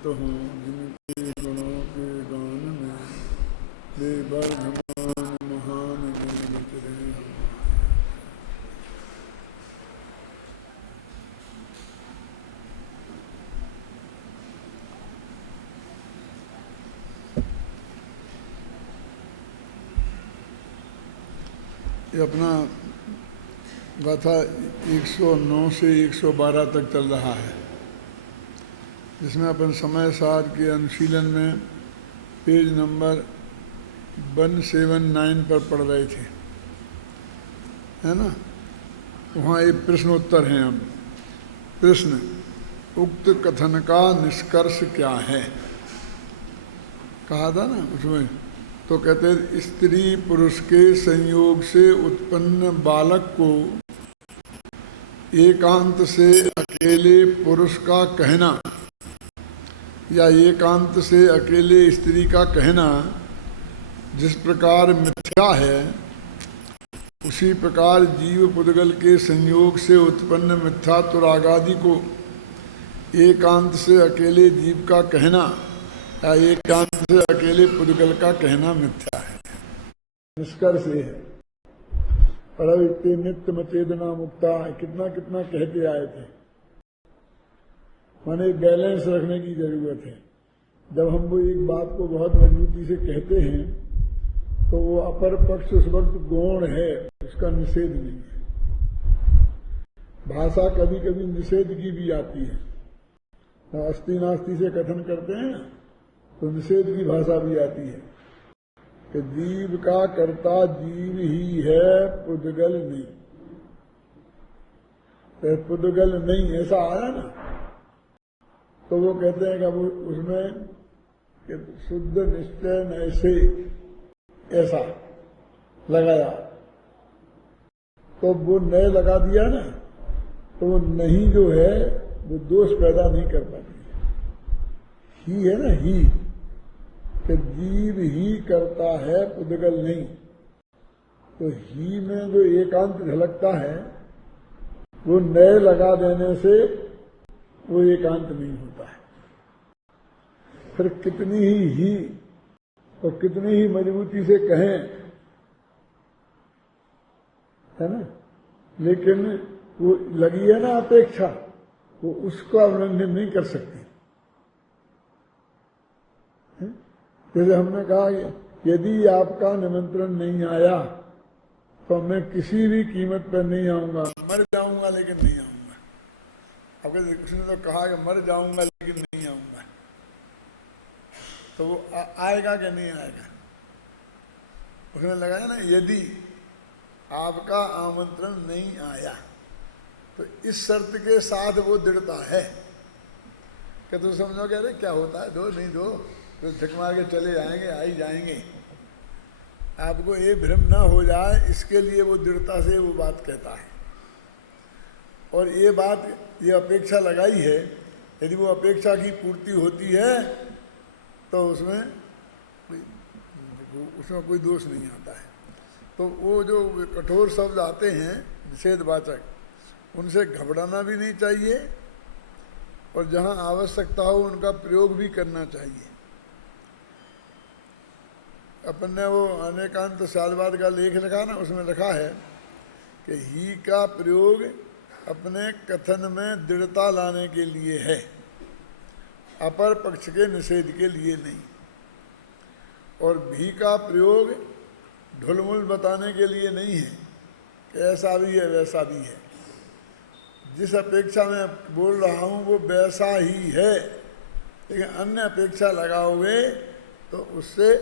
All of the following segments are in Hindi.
तृप्त हों, जिनके गुणों के गान में वे वर्धमान महान गुण विचरे हमारे। ये अपना गाथा 109 से 112 तक चल रहा है, जिसमें अपन समय सार के अनुशीलन में पेज नंबर 179 पर पढ़ रहे थे, है ना। वहाँ एक प्रश्नोत्तर है। अब प्रश्न, उक्त कथन का निष्कर्ष क्या है, कहा था ना उसमें। तो कहते हैं, स्त्री पुरुष के संयोग से उत्पन्न बालक को एकांत से अकेले पुरुष का कहना या एकांत से अकेले स्त्री का कहना जिस प्रकार मिथ्या है, उसी प्रकार जीव पुद्गल के संयोग से उत्पन्न मिथ्यात्व रागादि को एकांत से अकेले जीव का कहना या एकांत से अकेले पुद्गल का कहना मिथ्या है। निष्कर्ष ये है। और अब इतने नित्य चेतना मुक्ता कितना कितना कहते आए थे, माने बैलेंस रखने की जरूरत है। जब हम वो एक बात को बहुत मजबूती से कहते हैं तो वो अपर पक्ष उस वक्त गौण है, उसका निषेध नहीं है। भाषा कभी कभी निषेध की भी आती है। अस्ति नास्ति से कथन करते हैं ना, तो निषेध की भाषा भी आती है कि जीव का कर्ता जीव ही है, पुद्गल नहीं। तो पुद्गल नहीं ऐसा आया ना, तो वो कहते हैं कि वो उसमें कि शुद्ध निश्चय नैसे ऐसा लगाया, तो वो नए लगा दिया ना, तो वो नहीं जो है वो दोष पैदा नहीं कर पाती। ही है ना, ही कि जीव ही करता है, पुद्गल नहीं। तो ही में जो एकांत झलकता है वो नए लगा देने से वो एकांत नहीं होता है। फिर कितनी ही और कितनी ही मजबूती से कहें, है ना, लेकिन वो लगी है ना अपेक्षा, वो उसका उल्लंघन नहीं कर सकती। जैसे हमने कहा, यदि आपका निमंत्रण नहीं आया तो मैं किसी भी कीमत पर नहीं आऊंगा, मर जाऊंगा लेकिन नहीं आऊंगा। अब उसने तो कहा कि मर जाऊंगा लेकिन नहीं आऊंगा, तो वो आएगा कि नहीं आएगा? उसने लगाया ना, यदि आपका आमंत्रण नहीं आया, तो इस शर्त के साथ वो दृढ़ता है कि तुम समझोगे अरे क्या होता है, दो नहीं दो, तो झक मार के चले जाएंगे, आ ही जाएंगे। आपको ये भ्रम ना हो जाए, इसके लिए वो दृढ़ता से वो बात कहता है। और ये बात, ये अपेक्षा लगाई है, यदि वो अपेक्षा की पूर्ति होती है तो उसमें कोई दोष नहीं आता है। तो वो जो कठोर शब्द आते हैं निषेधवाचक, उनसे घबराना भी नहीं चाहिए और जहाँ आवश्यकता हो उनका प्रयोग भी करना चाहिए। अपन ने वो अनेकांत साधवाद का लेख लिखा ना, उसमें लिखा है कि ही का प्रयोग अपने कथन में दृढ़ता लाने के लिए है, अपर पक्ष के निषेध के लिए नहीं। और भी का प्रयोग ढुलमुल बताने के लिए नहीं है कि ऐसा भी है वैसा भी है। जिस अपेक्षा में बोल रहा हूँ वो वैसा ही है, लेकिन अन्य अपेक्षा लगाओगे तो उससे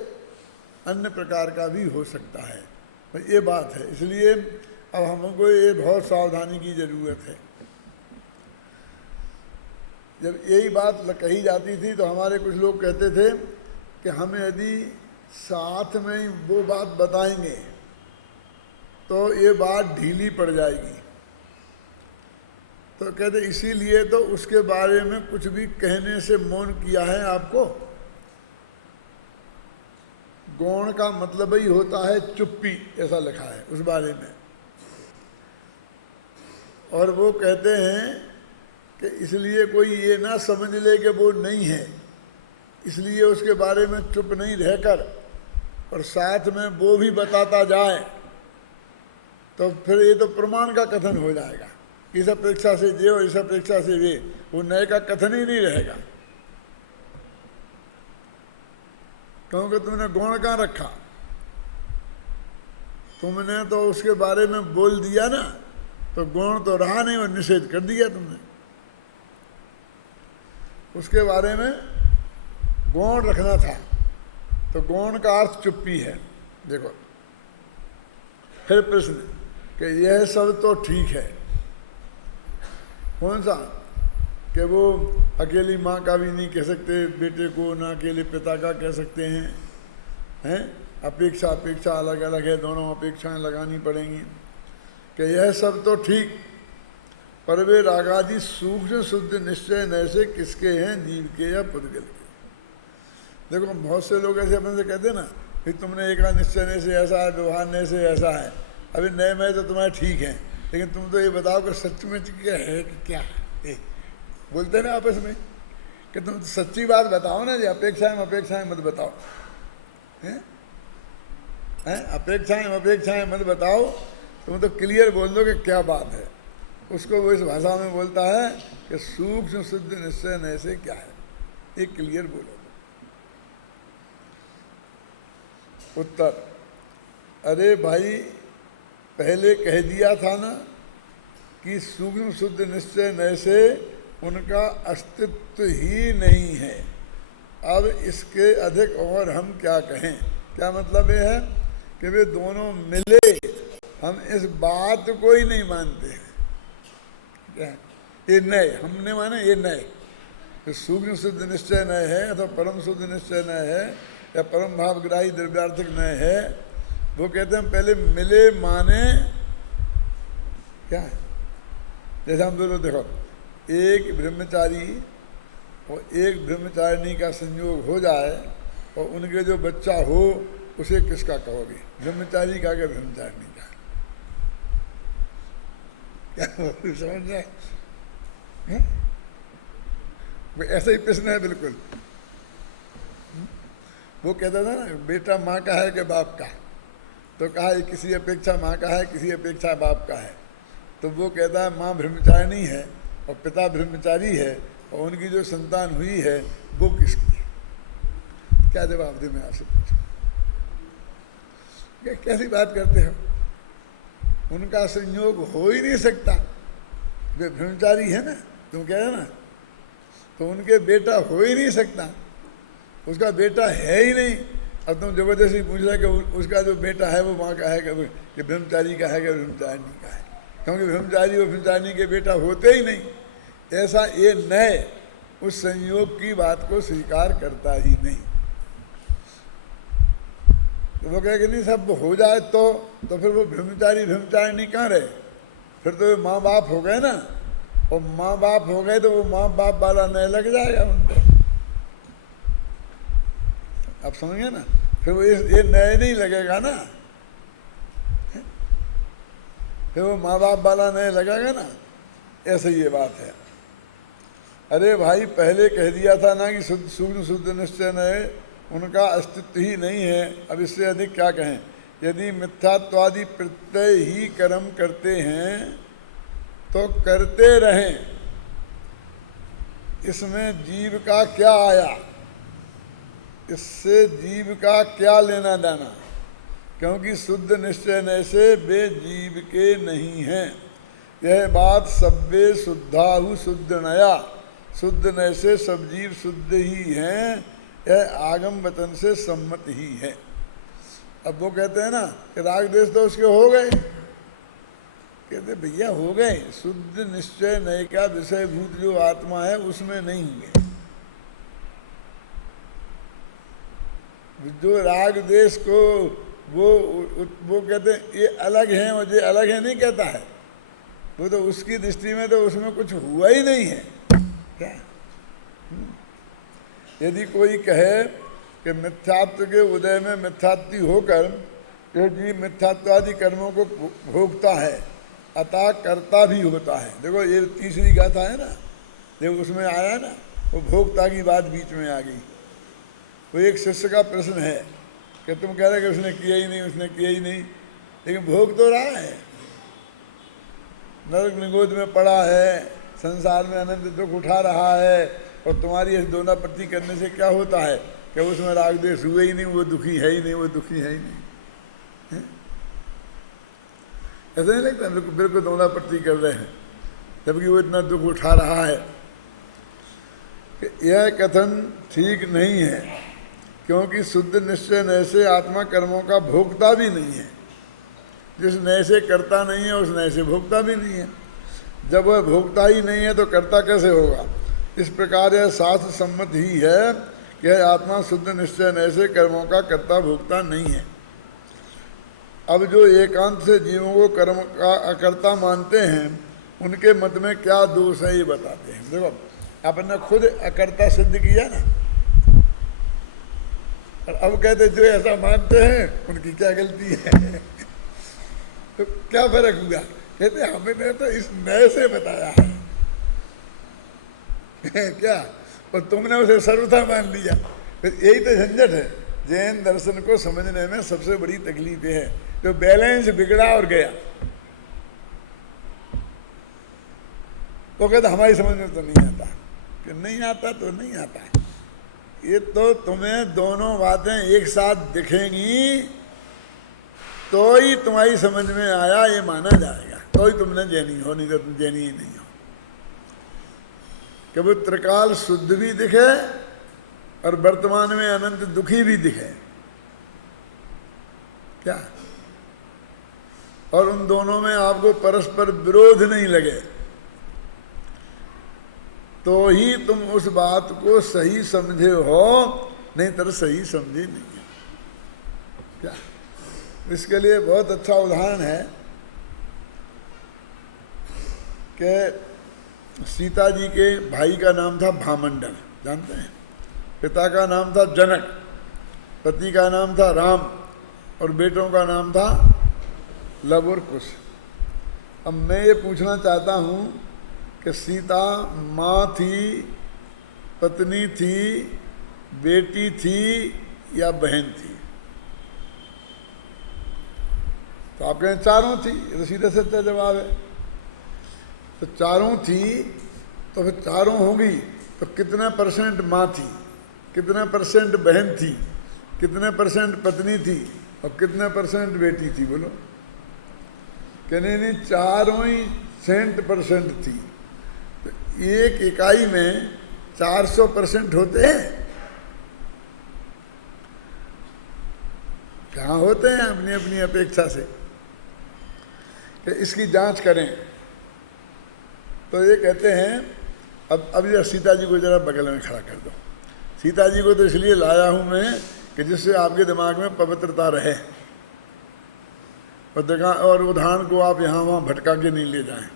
अन्य प्रकार का भी हो सकता है। तो ये बात है, इसलिए अब हमको ये बहुत सावधानी की जरूरत है। जब यही बात कही जाती थी तो हमारे कुछ लोग कहते थे कि हम यदि साथ में वो बात बताएंगे तो ये बात ढीली पड़ जाएगी। तो कहते इसीलिए तो उसके बारे में कुछ भी कहने से मौन किया है आपको। गौण का मतलब ही होता है चुप्पी, ऐसा लिखा है उस बारे में। और वो कहते हैं कि इसलिए कोई ये ना समझ ले कि वो नहीं है, इसलिए उसके बारे में चुप नहीं रहकर और साथ में वो भी बताता जाए तो फिर ये तो प्रमाण का कथन हो जाएगा। इस अपेक्षा से ये और इस अपेक्षा से वे, वो नए का कथन ही नहीं रहेगा, क्योंकि तुमने गुण कहाँ रखा, तुमने तो उसके बारे में बोल दिया ना, तो गुण तो रहा नहीं और निषेध कर दिया तुमने। उसके बारे में गुण रखना था, तो गुण का अर्थ चुप्पी है। देखो फिर प्रश्न कि यह सब तो ठीक है, कौन सा, कि वो अकेली माँ का भी नहीं कह सकते बेटे को, ना अकेले पिता का कह सकते हैं, अपेक्षा अपेक्षा अलग अलग है, दोनों अपेक्षाएं लगानी पड़ेंगी। कि यह सब तो ठीक, पर वे रागादि सूक्ष्म शुद्ध निश्चय नैसे किसके हैं, जीव के या पुद्गल के। देखो बहुत से लोग ऐसे अपन से कहते हैं ना, फिर तुमने एक निश्चय ने से ऐसा है, व्यवहार ने से ऐसा है, अभी नए में तो तुम्हारे ठीक है, लेकिन तुम तो ये बताओ कि सच में क्या है कि क्या है। बोलते ना आपस में कि तुम सच्ची बात बताओ ना, ये अपेक्षाएं मत बताओ, हैं अपेक्षाएं मत बताओ, तुम तो क्लियर बोल दो कि क्या बात है। उसको वो इस भाषा में बोलता है कि सूक्ष्म शुद्ध निश्चय नैसे क्या है, ये क्लियर बोलो। उत्तर, अरे भाई पहले कह दिया था ना कि सूक्ष्म शुद्ध निश्चय नैसे उनका अस्तित्व ही नहीं है, अब इसके अधिक और हम क्या कहें। क्या मतलब ये है कि वे दोनों मिले, हम इस बात को ही नहीं मानते हैं। क्या ये नए हमने माने, ये नए तो सूक्ष्म शुद्ध निश्चय नए है अथवा परम शुद्ध निश्चय नए है या परम भावग्राही द्रव्यार्थिक नए है, वो कहते हैं पहले मिले माने क्या है। जैसे हम दोनों देखो, एक ब्रह्मचारी और एक ब्रह्मचारिणी का संयोग हो जाए और उनके जो बच्चा हो उसे किसका कहोगे, ब्रह्मचारी का क्या ब्रह्मचारिणी का। क्या समझ रहे, ऐसा ही प्रश्न है बिल्कुल। वो कहता था ना बेटा माँ का है कि बाप का, तो कहा ये किसी अपेक्षा माँ का है, किसी अपेक्षा बाप का है। तो वो कहता है माँ ब्रह्मचारिणी है और पिता ब्रह्मचारी है और उनकी जो संतान हुई है वो किसकी है। क्या जवाब दे, मैं आपसे पूछूं, कैसी बात करते हो। उनका संयोग हो ही नहीं सकता, वे ब्रह्मचारी है ना, तुम कह रहे ना, तो उनके बेटा हो ही नहीं सकता, उसका बेटा है ही नहीं। अब तुम जबरदस्ती पूछ रहे कि उसका जो बेटा है वो माँ का है कि ब्रह्मचारी का है कि ब्रह्मचारिणी का है, क्योंकि ब्रह्मचारी और ब्रह्मचारिणी के बेटा होते ही नहीं। ऐसा ये नए उस संयोग की बात को स्वीकार करता ही नहीं। तो वो कहे कि नहीं सब हो जाए तो फिर वो ब्रह्मचारी ब्रह्मचारिणी कहाँ रहे, फिर तो माँ बाप हो गए ना, और माँ बाप हो गए तो वो माँ बाप वाला नए लग जाएगा उनको। आप समझिए ना, फिर वो ये नए नहीं लगेगा ना, फिर वो माँ बाप वाला नए लगेगा ना, ऐसे ये बात है। अरे भाई पहले कह दिया था ना कि सूक्ष्म शुद्ध निश्चय नए उनका अस्तित्व ही नहीं है, अब इससे अधिक क्या कहें। यदि मिथ्यात्वादि प्रत्यय ही कर्म करते हैं तो करते रहें, इसमें जीव का क्या आया, इससे जीव का क्या लेना देना, क्योंकि शुद्ध निश्चय नए से वे जीव के नहीं हैं। यह बात सब्बे शुद्धाहु शुद्ध नया, शुद्ध नए से सब जीव शुद्ध ही हैं, यह आगम वचन से सम्मत ही है। अब वो कहते हैं ना कि राग देश तो उसके हो गए, कहते भैया हो गए, शुद्ध निश्चय नए का विषयभूत जो आत्मा है उसमें नहीं हुए। जो राग देश को वो कहते हैं ये अलग है और ये अलग है नहीं कहता है, वो तो उसकी दृष्टि में तो उसमें कुछ हुआ ही नहीं है। क्या यदि कोई कहे कि मिथ्यात्व के उदय में मिथ्यात्व होकर ये जीव मिथ्यात्वादि कर्मों को भोगता है अतः कर्ता भी होता है। देखो ये तीसरी गाथा है ना, देखो उसमें आया ना, वो भोक्ता की बात बीच में आ गई, वो एक शिष्य का प्रश्न है कि तुम कह रहे कि उसने किया ही नहीं, उसने किया ही नहीं, लेकिन भोग तो रहा है, नरक निगोद में पड़ा है, संसार में अनंत दुख उठा रहा है, और तुम्हारी इस दोना पत्ती करने से क्या होता है कि उसमें राग द्वेष हुए ही नहीं, वो दुखी है ही नहीं, वो दुखी है ही नहीं। ऐसा नहीं लगता बिल्कुल दोना पत्ती कर रहे हैं, जबकि वो इतना दुख उठा रहा है। कि यह कथन ठीक नहीं है, क्योंकि शुद्ध निश्चय नय से आत्मा कर्मों का भोगता भी नहीं है। जिस नय से करता नहीं है उस नय से भोगता भी नहीं है। जब वह भोगता ही नहीं है तो करता कैसे होगा? इस प्रकार यह शास्त्र सम्मत ही है कि आत्मा शुद्ध निश्चय नय से कर्मों का कर्ता भोगता नहीं है। अब जो एकांत से जीवों को कर्म का अकर्ता मानते हैं, उनके मत में क्या दोष है ये बताते हैं। देखो, आपने खुद अकर्ता सिद्ध किया ना, और अब कहते जो ऐसा मानते हैं उनकी क्या गलती है? तो क्या फर्क हुआ? कहते हमने तो इस नए से बताया है क्या, और तुमने उसे सर्वथा मान लिया। फिर यही तो झंझट है। जैन दर्शन को समझने में सबसे बड़ी तकलीफ है, तो बैलेंस बिगड़ा और गया। तो कहते हमारी समझ में तो नहीं आता, कि नहीं आता तो नहीं आता। ये तो तुम्हें दोनों बातें एक साथ दिखेंगी तो ही तुम्हारी समझ में आया ये माना जाएगा, तो ही तुमने जैनी हो, नहीं तो तुम जैनी ही नहीं हो। कि वो त्रिकाल शुद्ध भी दिखे और वर्तमान में अनंत दुखी भी दिखे क्या, और उन दोनों में आपको परस्पर विरोध नहीं लगे, तो ही तुम उस बात को सही समझे हो, नहीं तो सही समझे नहीं है क्या। इसके लिए बहुत अच्छा उदाहरण है कि सीता जी के भाई का नाम था भामंडल, जानते हैं? पिता का नाम था जनक, पति का नाम था राम, और बेटों का नाम था लव और कुश। अब मैं ये पूछना चाहता हूँ कि सीता माँ थी, पत्नी थी, बेटी थी या बहन थी? तो आप कहें चारों थी, ये तो सीधा सच्चा जवाब है। तो चारों थी तो फिर चारों होंगी तो कितने परसेंट माँ थी, कितने परसेंट बहन थी, कितने परसेंट पत्नी थी और कितने परसेंट बेटी थी? बोलो। कि नहीं, चारों ही 100% थी। तो एक इकाई में 400% होते हैं? कहाँ होते हैं? अपनी अपनी अपेक्षा से। कि इसकी जांच करें तो ये कहते हैं, अब जरा सीता जी को जरा बगल में खड़ा कर दो। सीता जी को तो इसलिए लाया हूं मैं कि जिससे आपके दिमाग में पवित्रता रहे, और उदाहरण को आप यहाँ वहाँ भटका के नहीं ले जाएं।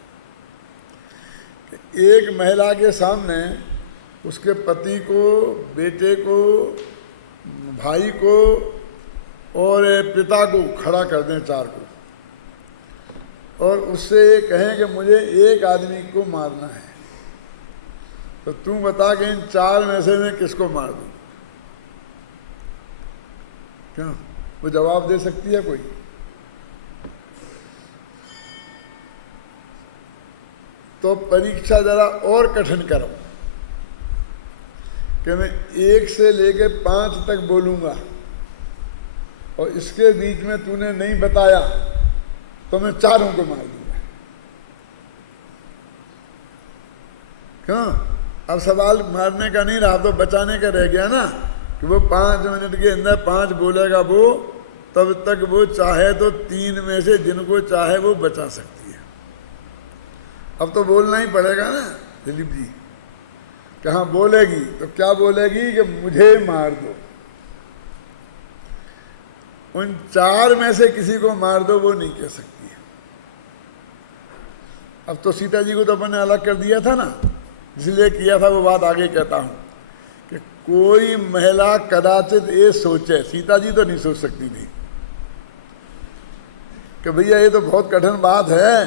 एक महिला के सामने उसके पति को, बेटे को, भाई को और पिता को खड़ा कर दें, चार को, और उससे ये कहें कि मुझे एक आदमी को मारना है, तो तू बता कि इन चार में से मैं किसको मार दूं? क्या वो जवाब दे सकती है कोई? तो परीक्षा जरा और कठिन करो कि मैं 1 से लेके 5 तक बोलूंगा और इसके बीच में तूने नहीं बताया तो मैं चारों को मार दूंगा। क्यों? अब सवाल मारने का नहीं रहा, तो बचाने का रह गया ना, कि वो 5 मिनट के अंदर 5 बोलेगा वो, तब तक वो चाहे तो 3 में से जिनको चाहे वो बचा सकती है। अब तो बोलना ही पड़ेगा ना दिलीप जी। कहाँ बोलेगी तो क्या बोलेगी कि मुझे मार दो। उन 4 में से किसी को मार दो वो नहीं कह सकती है। अब तो सीता जी को तो अपन ने अलग कर दिया था ना, इसलिए किया था, वो बात आगे कहता हूं कि कोई महिला कदाचित ये सोचे, सीता जी तो नहीं सोच सकती थी कि भैया ये तो बहुत कठिन बात है,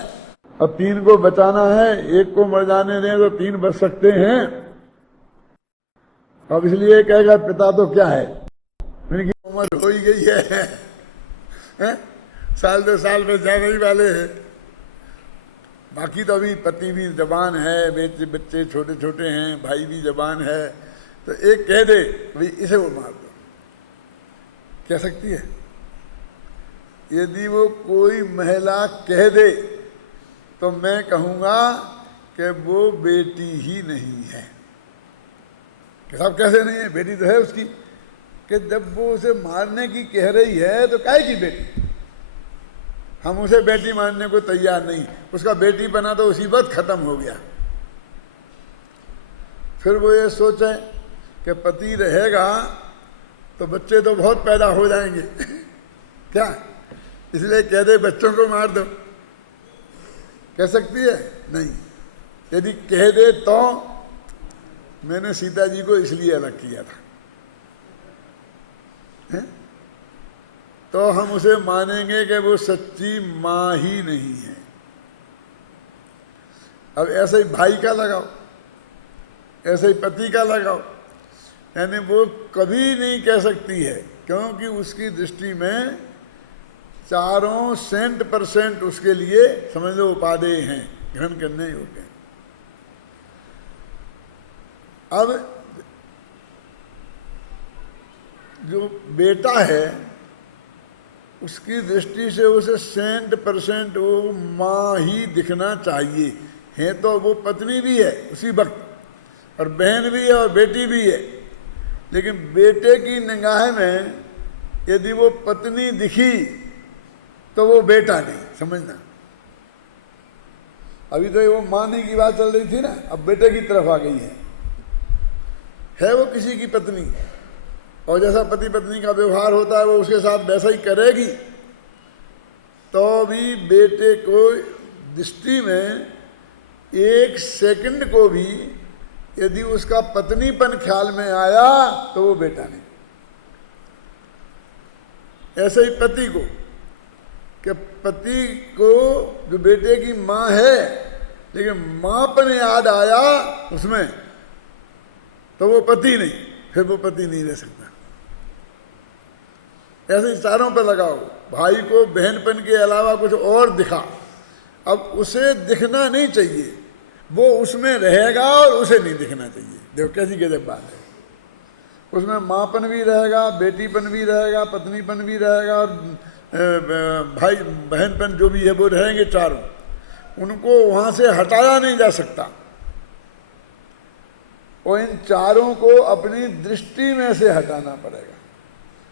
अब 3 को बचाना है, 1 को मर जाने दें तो 3 बच सकते हैं। अब इसलिए कहेगा पिता तो क्या है, उनकी उम्र हो ही गई है? साल 2 साल में जाने ही वाले हैं। बाकी तो अभी पति भी जवान है, बच्चे छोटे छोटे हैं, भाई भी जवान है, तो एक कह दे भाई इसे वो मार दो, कह सकती है? यदि वो कोई महिला कह दे तो मैं कहूंगा कि वो बेटी ही नहीं है। कि साहब कैसे नहीं है? बेटी तो है उसकी। कि जब वो उसे मारने की कह रही है तो काहे की बेटी? हम उसे बेटी मानने को तैयार नहीं, उसका बेटी बना तो उसी वक्त खत्म हो गया। फिर वो ये सोचे कि पति रहेगा तो बच्चे तो बहुत पैदा हो जाएंगे क्या, इसलिए कह दे बच्चों को मार दो, कह सकती है? नहीं। यदि कह दे तो मैंने सीता जी को इसलिए अलग किया था, है? तो हम उसे मानेंगे कि वो सच्ची मां ही नहीं है। अब ऐसे ही भाई का लगाओ, ऐसे ही पति का लगाओ, यानी वो कभी नहीं कह सकती है, क्योंकि उसकी दृष्टि में 4% उसके लिए समझ लो उपादेय हैं, ग्रहण करने योग्य। अब जो बेटा है उसकी दृष्टि से उसे 100% वो माँ ही दिखना चाहिए। है तो वो पत्नी भी है उसी वक्त, और बहन भी है और बेटी भी है, लेकिन बेटे की निगाह में यदि वो पत्नी दिखी तो वो बेटा नहीं, समझना। अभी तो वो मानी की बात चल रही थी ना, अब बेटे की तरफ आ गई है वो किसी की पत्नी, और जैसा पति पत्नी का व्यवहार होता है वो उसके साथ वैसा ही करेगी, तो भी बेटे को दृष्टि में 1 सेकंड को भी यदि उसका पत्नीपन ख्याल में आया तो वो बेटा नहीं। ऐसे ही पति को, कि पति को जो बेटे की माँ है लेकिन माँपन याद आया उसमें, तो वो पति नहीं, फिर वो पति नहीं रह सकता। ऐसे ही चारों पे लगाओ, भाई को बहनपन के अलावा कुछ और दिखा, अब उसे दिखना नहीं चाहिए, वो उसमें रहेगा और उसे नहीं दिखना चाहिए। देखो कैसी गजब बात है, उसमें माँपन भी रहेगा, बेटीपन भी रहेगा, पत्नीपन भी रहेगा, और भाई बहनपन जो भी है वो रहेंगे चारों, उनको वहाँ से हटाया नहीं जा सकता। और इन चारों को अपनी दृष्टि में से हटाना पड़ेगा,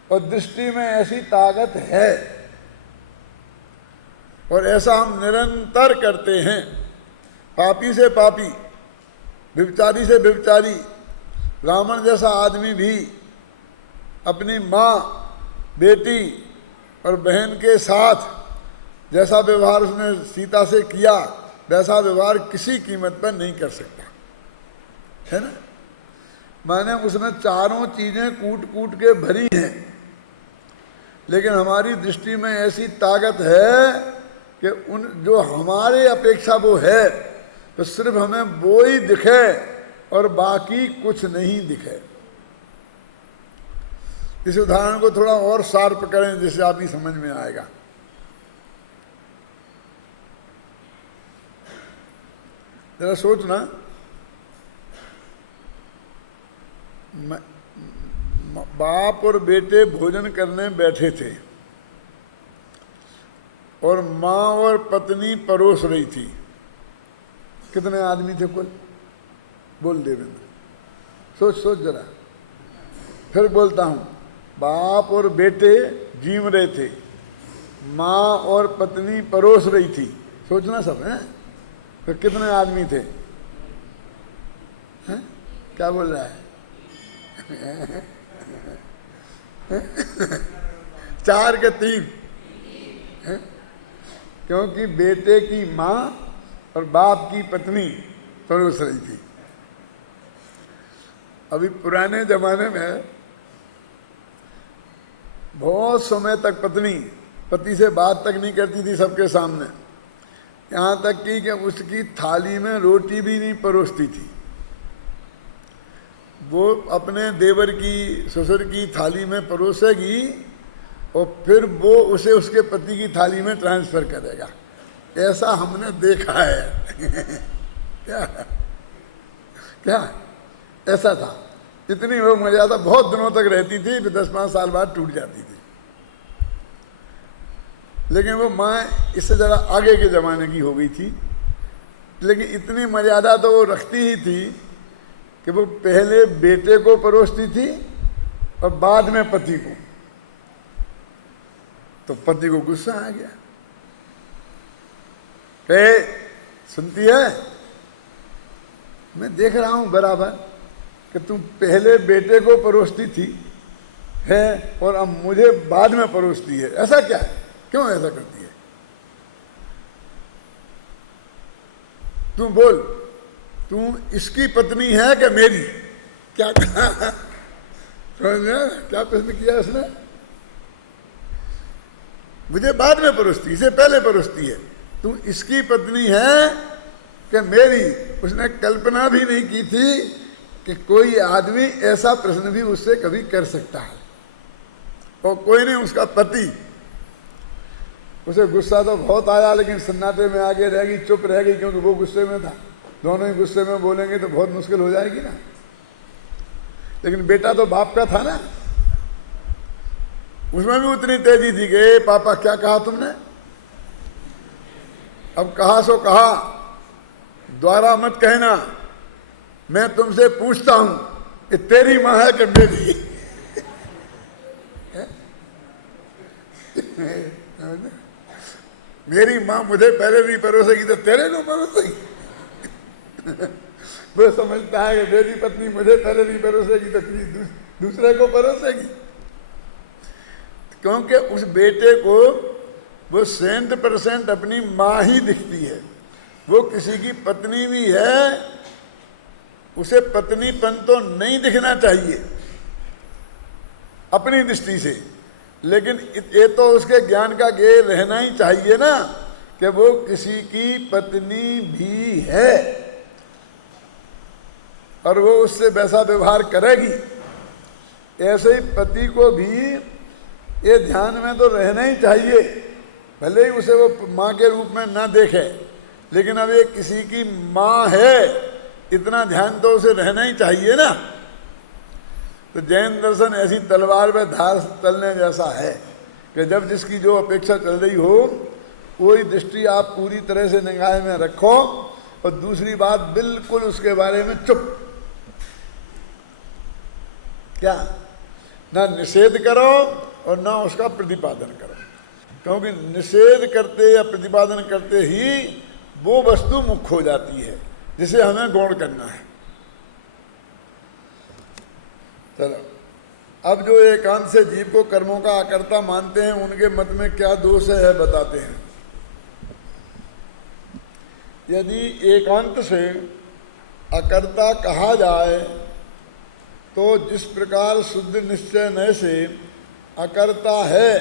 और दृष्टि में ऐसी ताकत है, और ऐसा हम निरंतर करते हैं। पापी से पापी, व्यभिचारी से व्यभिचारी, रावण जैसा आदमी भी अपनी माँ, बेटी और बहन के साथ जैसा व्यवहार उसने सीता से किया वैसा व्यवहार किसी कीमत पर नहीं कर सकता, है ना। माने उसमें चारों चीजें कूट कूट के भरी हैं, लेकिन हमारी दृष्टि में ऐसी ताकत है कि उन जो हमारे अपेक्षा वो है, तो सिर्फ हमें वो ही दिखे और बाकी कुछ नहीं दिखे। इस उदाहरण को थोड़ा और शार्प करें जिससे आप ही समझ में आएगा। जरा सोचना, बाप और बेटे भोजन करने बैठे थे और माँ और पत्नी परोस रही थी। कितने आदमी थे कुल? बोल देवेंद्र, सोच सोच जरा। फिर बोलता हूँ, बाप और बेटे जीव रहे थे, माँ और पत्नी परोस रही थी। सोचना सब है। तो कितने आदमी थे? हैं? क्या बोल रहा है? 4 के 3 है? क्योंकि बेटे की माँ और बाप की पत्नी परोस रही थी। अभी पुराने जमाने में बहुत समय तक पत्नी पति से बात तक नहीं करती थी सबके सामने, यहाँ तक कि उसकी थाली में रोटी भी नहीं परोसती थी। वो अपने देवर की ससुर की थाली में परोसेगी और फिर वो उसे उसके पति की थाली में ट्रांसफर करेगा। ऐसा हमने देखा है। क्या क्या ऐसा था। इतनी वो मर्यादा बहुत दिनों तक रहती थी, फिर 10-5 साल बाद टूट जाती थी। लेकिन वो माँ इससे ज़रा आगे के ज़माने की हो गई थी, लेकिन इतनी मर्यादा तो वो रखती ही थी कि वो पहले बेटे को परोसती थी और बाद में पति को। तो पति को गुस्सा आ गया, कहे सुनती है, मैं देख रहा हूं बराबर कि तुम पहले बेटे को परोसती थी है और अब मुझे बाद में परोसती है, ऐसा क्या है, क्यों ऐसा करती है? तू बोल, तू इसकी पत्नी है कि मेरी? क्या कहा? समझ में क्या प्रश्न किया उसने? मुझे बाद में परोसती, इसे पहले परोसती है। तू इसकी पत्नी है कि मेरी? उसने कल्पना भी नहीं की थी कि कोई आदमी ऐसा प्रश्न भी उससे कभी कर सकता है। और कोई नहीं, उसका पति। उसे गुस्सा तो बहुत आया, लेकिन सन्नाटे में आगे रहेगी, चुप रहेगी, क्योंकि वो गुस्से में था। दोनों ही गुस्से में बोलेंगे तो बहुत मुश्किल हो जाएगी ना। लेकिन बेटा तो बाप का था ना, उसमें भी उतनी तेजी थी कि पापा क्या कहा तुमने? अब कहा सो कहा, द्वारा मत कहना, मैं तुमसे पूछता हूं कि तेरी मां है कि मेरी? मेरी मां मुझे पहले नहीं परोसेगी तो तेरे को परोसेगी। वो समझता है कि मेरी पत्नी मुझे पहले नहीं परोसेगी तो दूसरे को परोसेगी, क्योंकि उस बेटे को वो 100% अपनी माँ ही दिखती है। वो किसी की पत्नी भी है, उसे पत्नीपन तो नहीं दिखना चाहिए अपनी दृष्टि से, लेकिन ये तो उसके ज्ञान का गेय रहना ही चाहिए ना कि वो किसी की पत्नी भी है और वो उससे वैसा व्यवहार करेगी। ऐसे ही पति को भी ये ध्यान में तो रहना ही चाहिए, भले ही उसे वो माँ के रूप में ना देखे, लेकिन अब ये किसी की माँ है, इतना ध्यान तो उसे रहना ही चाहिए ना। तो जैन दर्शन ऐसी तलवार में धार तलने जैसा है कि जब जिसकी जो अपेक्षा चल रही हो, कोई दृष्टि आप पूरी तरह से निगाह में रखो और दूसरी बात बिल्कुल उसके बारे में चुप। क्या ना निषेध करो और ना उसका प्रतिपादन करो, क्योंकि निषेध करते या प्रतिपादन करते ही वो वस्तु मुख्य हो जाती है जिसे हमें गौण करना है। चलो, अब जो एकांत से जीव को कर्मों का अकर्ता मानते हैं, उनके मत में क्या दोष है बताते हैं। यदि एकांत से अकर्ता कहा जाए तो जिस प्रकार शुद्ध निश्चय नय से अकर्ता है,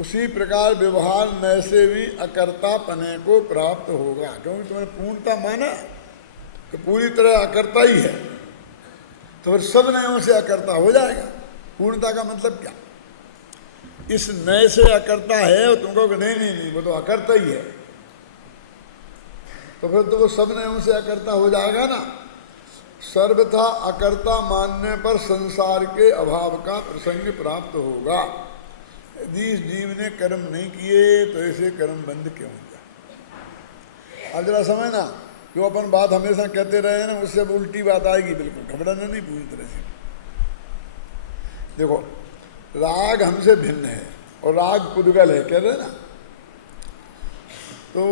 उसी प्रकार व्यवहार नय से भी अकर्ता पने को प्राप्त होगा। क्योंकि तुमने पूर्णता माना कि पूरी तरह अकर्ता ही है, तो फिर सब नयों से अकर्ता हो जाएगा। पूर्णता का मतलब क्या? इस नए से अकर्ता है और तुम कहोगे नहीं नहीं नहीं वो तो अकर्ता ही है, तो फिर तो वो सब नयों से अकर्ता हो जाएगा ना। सर्वथा अकर्ता मानने पर संसार के अभाव का प्रसंग प्राप्त होगा। यदि इस जीव ने कर्म नहीं किए तो ऐसे कर्म बंद क्यों हो जाए? अब जरा समझना, जो अपन बात हमेशा कहते रहे हैं ना, उससे अब उल्टी बात आएगी, बिल्कुल घबराना नहीं पूरी तरह से। देखो, राग हमसे भिन्न है और राग पुद्गल है, कह रहे ना। तो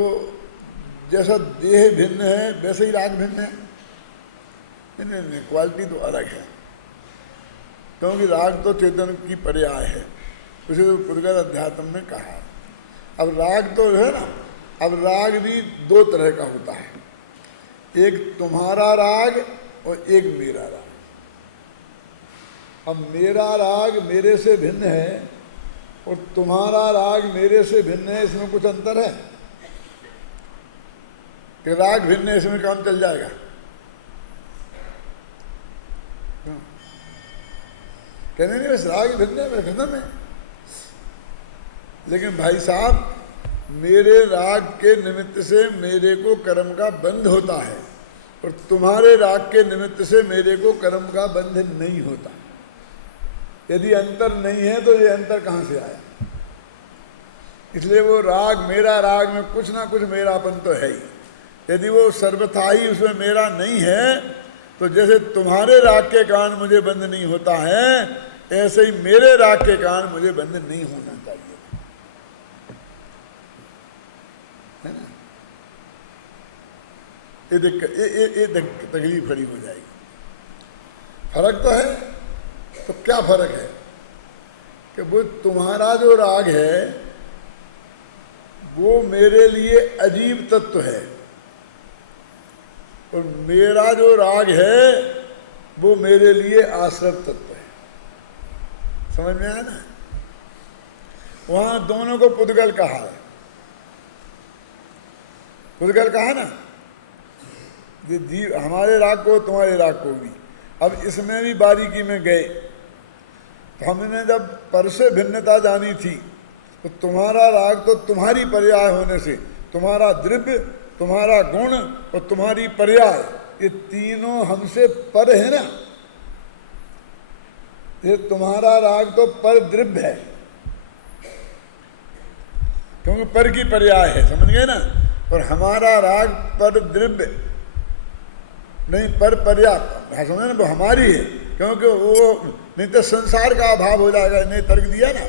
जैसा देह भिन्न है वैसे ही राग भिन्न है। नहीं, क्वालिटी तो अलग है, क्योंकि राग तो चेतन की पर्याय है, उसे तो पुद्गल अध्यात्म में कहा है। अब राग तो है ना, अब राग भी दो तरह का होता है, एक तुम्हारा राग और एक मेरा राग। अब मेरा राग मेरे से भिन्न है और तुम्हारा राग मेरे से भिन्न है, इसमें कुछ अंतर है कि राग भिन्न है, इसमें काम चल जाएगा? कहने नहीं बस राग भिन्न में खत्म है। लेकिन भाई साहब, मेरे राग के निमित्त से मेरे को कर्म का बंध होता है और तुम्हारे राग के निमित्त से मेरे को कर्म का बंध नहीं होता। यदि अंतर नहीं है तो ये अंतर कहाँ से आया? इसलिए वो राग, मेरा राग में कुछ ना कुछ मेरापन तो है ही। यदि वो सर्वथा ही उसमें मेरा नहीं है तो जैसे तुम्हारे राग के कारण मुझे बंध नहीं होता है, ऐसे ही मेरे राग के कारण मुझे बंध नहीं होना चाहिए, है ना? ये तकलीफ खड़ी हो जाएगी। फर्क तो है। तो क्या फर्क है कि वो तुम्हारा जो राग है वो मेरे लिए अजीब तत्व है और मेरा जो राग है वो मेरे लिए आश्रत तत्व है। समझ में आया ना? वहां दोनों को पुद्गल कहा है। पुद्गल कहा ना, ये जीव हमारे राग को तुम्हारे राग को भी। अब इसमें भी बारीकी में गए तो हमने जब पर से भिन्नता जानी थी तो तुम्हारा राग तो तुम्हारी पर्याय होने से, तुम्हारा द्रव्य, तुम्हारा गुण और तुम्हारी पर्याय, ये तीनों हमसे पर है ना। ये तुम्हारा राग तो पर द्रव्य है क्योंकि पर की पर्याय है, समझ गए ना? और हमारा राग पर द्रव्य नहीं, पर पर्याप्त, समझे ना? वो हमारी है क्योंकि वो नहीं तो संसार का अभाव हो जाएगा। नहीं तर्क दिया ना,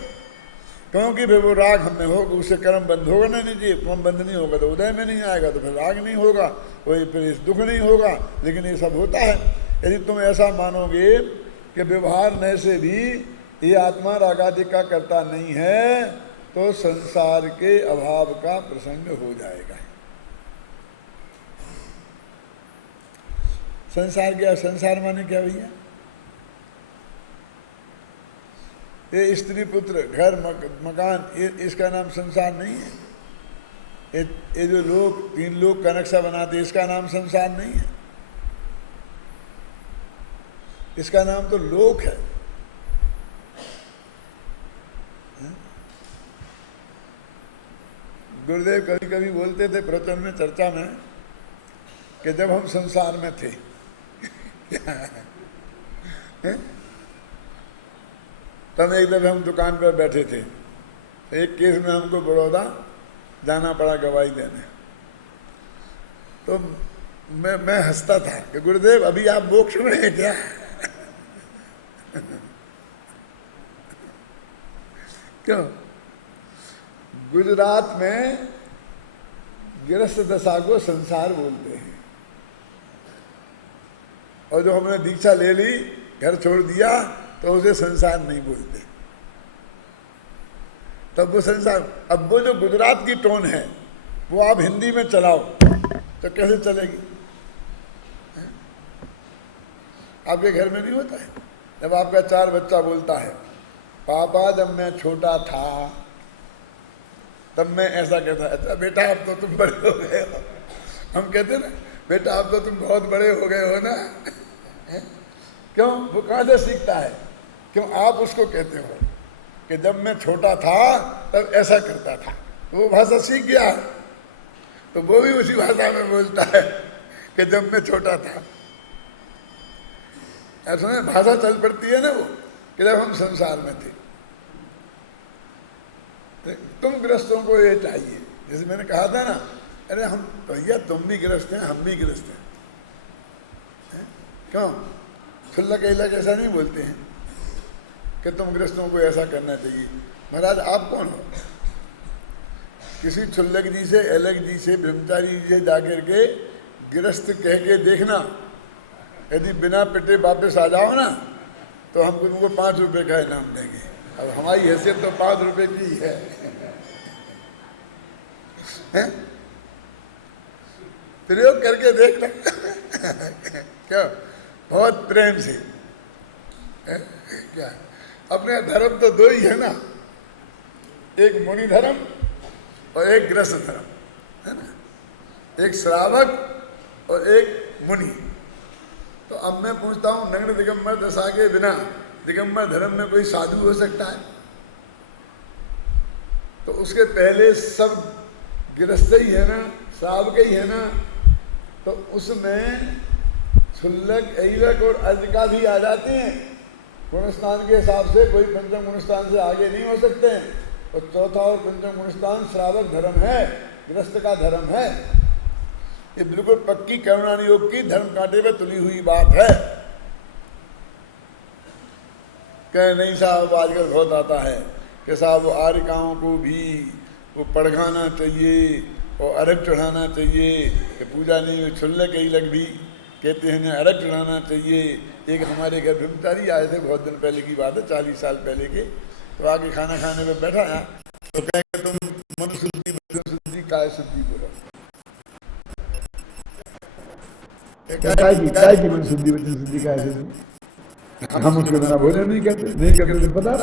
क्योंकि फिर वो राग हमें होगा, उससे कर्म बंद होगा ना। नहीं जी, कर्म बंद नहीं होगा तो उदय में नहीं आएगा, तो फिर राग नहीं होगा, वही फिर दुख नहीं होगा। लेकिन ये सब होता है। यदि तुम ऐसा मानोगे कि व्यवहार न से भी ये आत्मा रागादि का करता नहीं है तो संसार के अभाव का प्रसंग हो जाएगा। संसार क्या? संसार माने क्या भैया? ये स्त्री पुत्र घर मकान, इसका नाम संसार नहीं है। ये जो लोग तीन लोग का नक्शा बनाते, इसका नाम संसार नहीं है। इसका नाम तो लोक है। गुरुदेव कभी कभी बोलते थे प्रवचन में, चर्चा में, कि जब हम संसार में थे तब एक दफे हम दुकान पर बैठे थे। एक केस में हमको बड़ौदा जाना पड़ा गवाही देने। तो मैं हंसता था कि गुरुदेव अभी आप मोक्ष में हैं क्या? क्यों? गुजरात में गृहस्थ दशा को संसार बोलते हैं और जो हमने दीक्षा ले ली, घर छोड़ दिया, तो उसे संसार नहीं बोलते। तब वो संसार, अब वो जो गुजरात की टोन है वो आप हिंदी में चलाओ तो कैसे चलेगी? आपके घर में नहीं होता है? जब आपका 4 बच्चा बोलता है, पापा जब मैं छोटा था तब मैं ऐसा कहता, अच्छा बेटा अब तो तुम बड़े हो गए हो। हम कहते ना, बेटा अब तो तुम बहुत बड़े हो गए हो ना। क्यों? वो कहाँ से सीखता है? क्यों आप उसको कहते हो कि जब मैं छोटा था तब ऐसा करता था, तो वो भाषा सीख गया, तो वो भी उसी भाषा में बोलता है कि जब मैं छोटा था। ऐसा भाषा चल पड़ती है ना वो, कि जब हम संसार में थे। तुम गृहस्थों को ये चाहिए, जैसे मैंने कहा था ना, अरे हम भैया तुम भी गृहस्थ हैं, हम भी गृहस्थ हैं। क्यों? खुल्ला कहला ऐसा नहीं बोलते हैं कि तुम गृहस्थों को ऐसा करना चाहिए। महाराज आप कौन हो? किसी छुल्लक जी से, अलग जी से, ब्रह्मचारी जी से जाकर के गृहस्थ कह के देखना, यदि बिना पिटे वापस आ जाओ ना तो हम तुमको 5 रुपए का इनाम देंगे। अब हमारी हैसियत तो 5 रुपए की है, हैं? प्रयोग करके देखना। क्या? बहुत प्रेम से। क्या? अपने धर्म तो 2 ही है ना, एक मुनि धर्म और एक गृहस्थ धर्म, है ना? एक श्रावक और एक मुनि। तो अब मैं पूछता हूँ, नग्न दिगंबर दशा के बिना दिगंबर धर्म में कोई साधु हो सकता है? तो उसके पहले सब गृहस्थ ही है ना, साहब के ही है ना, तो उसमें क्षुल्लक, ऐलक और अर्ज का भी आ जाते हैं। गुणस्थान के हिसाब से कोई पंचम गुणस्थान से आगे नहीं हो सकते हैं। और चौथा और पंचम गुणस्थान श्रावक धर्म है, गृहस्थ का धर्म है। ये बिल्कुल पक्की करुणान योग की धर्म कांटे पे तुली हुई बात है। कह नहीं साहब आजकल बहुत आता है कि साहब आर्यिकाओं को भी वो पढ़ाना चाहिए और अर्घ चढ़ाना चाहिए कि पूजा नहीं में क्षुल्लक ऐलक भी कहते हैं अर्घ चढ़ाना चाहिए। एक हमारे घर ब्रह्मचारी आए थे, बहुत दिन पहले की बात है, 40 साल पहले के। तो आके खाना खाने में बैठा है तो कहेंगे तुम मन शुद्धि, वचन शुद्धि, काय शुद्धि बोलो। काय की मन शुद्धि, वचन शुद्धि, काय शुद्धि? हम उसके बिना भोजन नहीं करते तो पता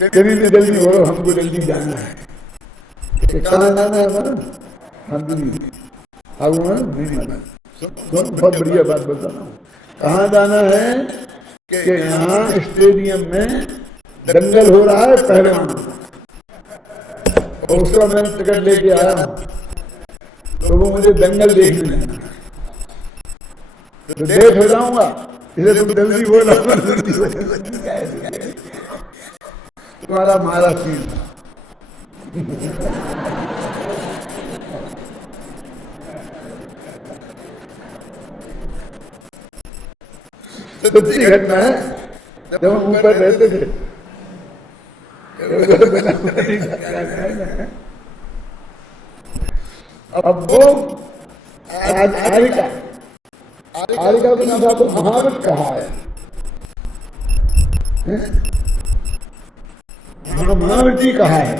कभी भी जल्दी बोलो, हमको जल्दी जाना है। कहाँ जाना है हमारा? हम भी नहीं बहुत बढ़िया बात बता रहा हूँ। कहाँ जाना है कि यहाँ स्टेडियम में दंगल हो रहा है पहलवान, और उसका मैंने टिकट लेके आया हूँ, तो वो मुझे दंगल देखने जाना है। तो देख हो जाऊंगा, इसे तुम जल्दी बोला, तुम्हारा मारा सीन। तो दूसरी घटना है, जब हम ऊपर रहते थे अब वो आर्यिका को नाम तो महावीर कहा है। महावीर जी कहा है।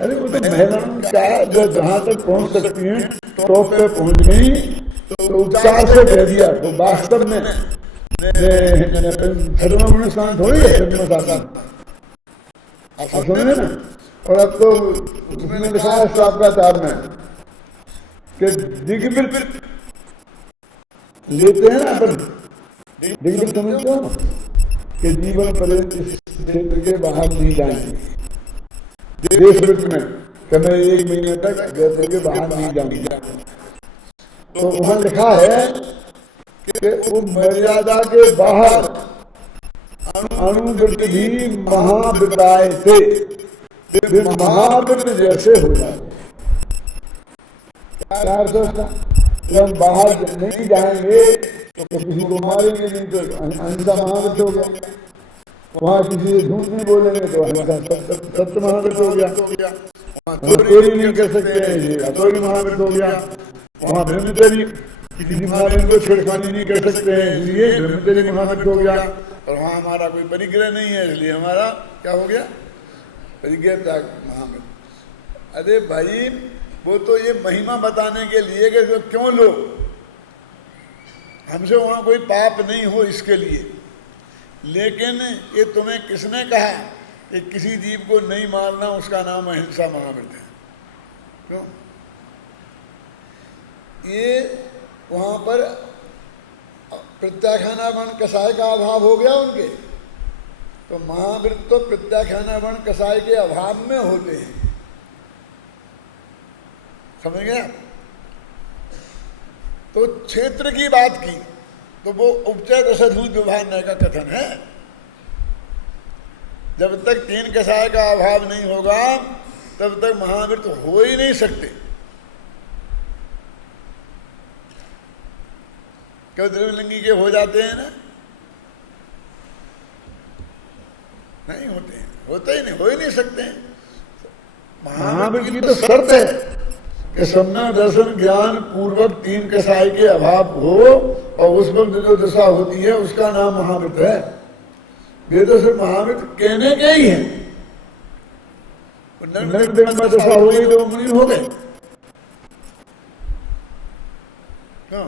अरे वो तो महिलाओं का जो जहां तक पहुंच सकती हैं टॉप पे पहुंच गई, तो उपचार से कह दिया। तो वास्तव में छठवां स्थान थोड़ी है, आप सुने ना। और अब तो उसमें लिखा है शास्त्राचार में कि दिग्वृत्त लेते हैं ना अपन, दिग्वृत्त समझते हो कि जीवन पर्यंत इस क्षेत्र के बाहर नहीं जाएंगे। देश वृत्त में कि मैं 1 महीने तक जैसे के बाहर नहीं जाऊंगा। तो वहां लिखा है कि उस मर्यादा के बाहर अणुवृत्त भी महावृताय से महावृत्त जैसे हो जाए। हम बाहर नहीं जाएंगे तो किसी को मारेंगे नहीं, तो अहिंसा महावृत्त हो गया। वहाँ किसी से झूठ नहीं बोलेंगे तो अहिंसा सत्य महावृत्त हो गया। चोरी नहीं कर सकते हैं, ये अचोरी महावृत्त हो गया। वहाँ ब्रह्मचर्य, किसी महावीर को छेड़खानी नहीं कर सकते हैं, इसलिए ब्रह्मचर्य महावृत्त हो गया। और वहाँ हमारा कोई परिग्रह नहीं है, इसलिए हमारा क्या हो गया? परिग्रह त्याग महावृत्त। अरे भाई, वो तो ये महिमा बताने के लिए कि जो क्यों लो, हमसे वहाँ कोई पाप नहीं हो इसके लिए। लेकिन ये तुम्हें किसने कहा कि किसी जीव को नहीं मारना उसका नाम अहिंसा महावृत्त है? क्यों? ये वहाँ पर प्रत्याख्याना वर्ण कसाय का अभाव हो गया उनके, तो महावृत्त तो प्रत्याख्याना वर्ण कसाय के अभाव में होते हैं। समझ गए? तो क्षेत्र की बात की तो वो उपचय दशधूत व्यवहार न्याय का कथन है। जब तक 3 कसाय का अभाव नहीं होगा तब तक महावृत्त हो ही नहीं सकते। क्यों? द्रव्यलिंगी के हो जाते हैं ना? नहीं होते हैं, होते ही नहीं, हो ही नहीं सकते हैं। महावृत्त की तो शर्त है कि सम्यक दर्शन ज्ञान पूर्वक 3 कसाय के अभाव हो, और उस वक्त जो दशा होती है उसका नाम महावृत्त है। ये तो सिर्फ महावृत्त कहने के ही है। दिगंबर दशा हो गई तो मुनि हो गए। क्यों?